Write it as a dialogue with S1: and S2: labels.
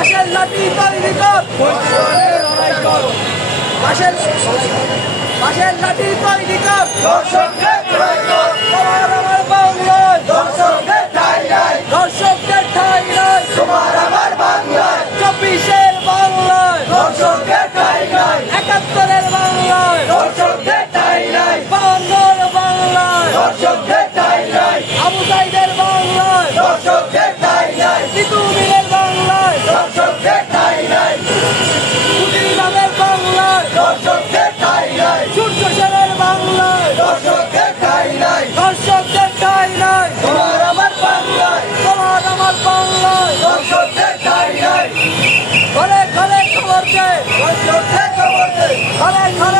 S1: পাশের লাঠি তৈরি কর পাশের পাশের লাঠি তৈরি কর
S2: দর্শককে
S1: ঘরে
S2: ঘরে